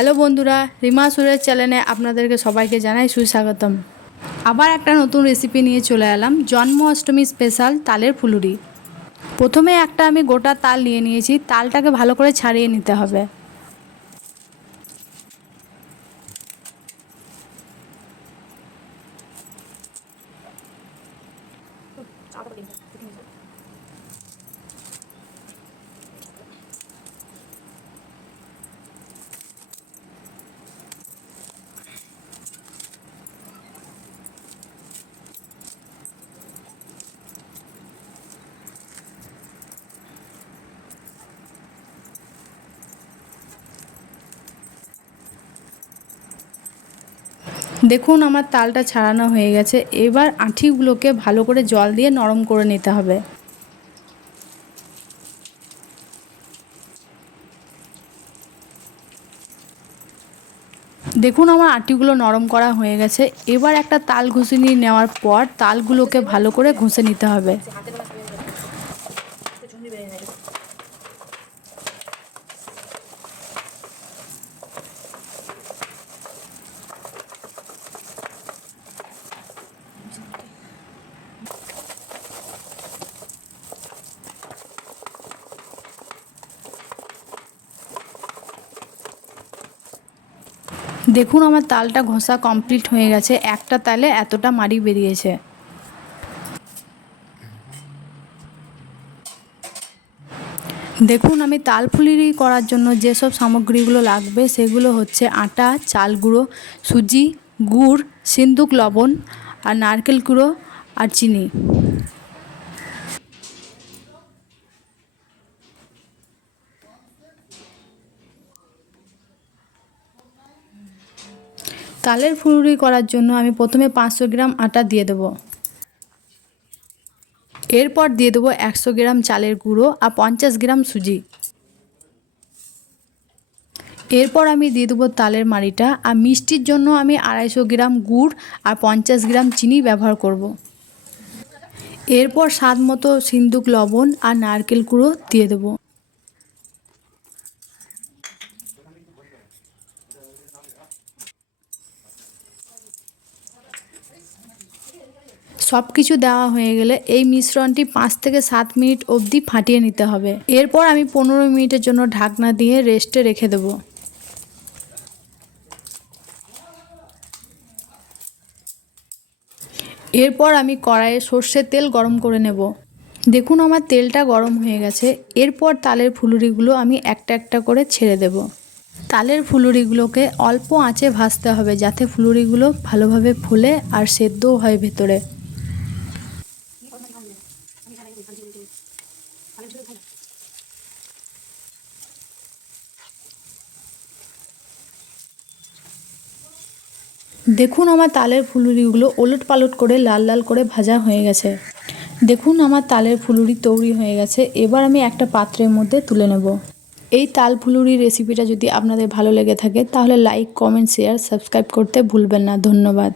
Hello বন্ধুরা, রিমা সুরের চ্যানেলে আপনাদেরকে সবাইকে জানাই সুস্বাগতম। আবার একটা নতুন রেসিপি নিয়ে চলে এলাম, জন্মাষ্টমী স্পেশাল তালের ফুলুরি। প্রথমে আমি গোটা তাল নিয়ে নিয়েছি। তালটাকে ভালো করে ছাড়িয়ে নিতে হবে। দেখুন আমার তালটা ছাড়ানো হয়ে গেছে। এবার আঁঠিগুলোকে ভালো করে জল দিয়ে নরম করে নিতে হবে। দেখুন আমার আঁটিগুলো নরম করা হয়ে গেছে। এবার একটা তাল ঘষে নেওয়ার পর তালগুলোকে ভালো করে ঘষে নিতে হবে। দেখুন আমার তালটা ঘষা কমপ্লিট হয়ে গেছে। একটা তালে এতটা মাড়ি বেরিয়েছে। দেখুন আমি তাল ফুলুরি করার জন্য যেসব সামগ্রীগুলো লাগবে সেগুলো হচ্ছে আটা, চাল গুঁড়ো, সুজি, গুড়, সিন্দুক লবণ আর নারকেল গুঁড়ো আর চিনি। তালের ফুলুরি করার জন্য আমি প্রথমে 500 গ্রাম আটা দিয়ে দেবো। এরপর দিয়ে দেবো 100 গ্রাম চালের গুঁড়ো আর 50 গ্রাম সুজি। এরপর আমি দিয়ে দেবো তালের মাড়িটা। আর মিষ্টির জন্য আমি 250 গ্রাম গুড় আর 50 গ্রাম চিনি ব্যবহার করব। এরপর স্বাদ মতো সিন্দুক লবণ আর নারকেল গুঁড়ো দিয়ে দেবো। সব কিছু দেওয়া হয়ে গেলে এই মিশ্রণটি 5 থেকে 7 মিনিট অবধি ফাটিয়ে নিতে হবে। এরপর আমি 15 মিনিটের জন্য ঢাকনা দিয়ে রেস্টে রেখে দেবো। এরপর আমি কড়াইয়ে সর্ষের তেল গরম করে নেব। দেখুন আমার তেলটা গরম হয়ে গেছে। এরপর তালের ফুলুরিগুলো আমি একটা একটা করে ছেড়ে দেব। তালের ফুলুরিগুলোকে অল্প আঁচে ভাজতে হবে যাতে ফুলুরিগুলো ভালোভাবে ফুলে আর সেদ্ধও হয় ভেতরে। দেখুন আমার তালের ফুলুরিগুলো ওলট পালট করে লাল লাল করে ভাজা হয়ে গেছে। দেখুন আমার তালের ফুলুরি তৈরি হয়ে গেছে। এবার আমি একটা পাত্রের মধ্যে তুলে নেব। এই তাল ফুলুরি রেসিপিটা যদি আপনাদের ভালো লেগে থাকে তাহলে লাইক, কমেন্ট, শেয়ার, সাবস্ক্রাইব করতে ভুলবেন না। ধন্যবাদ।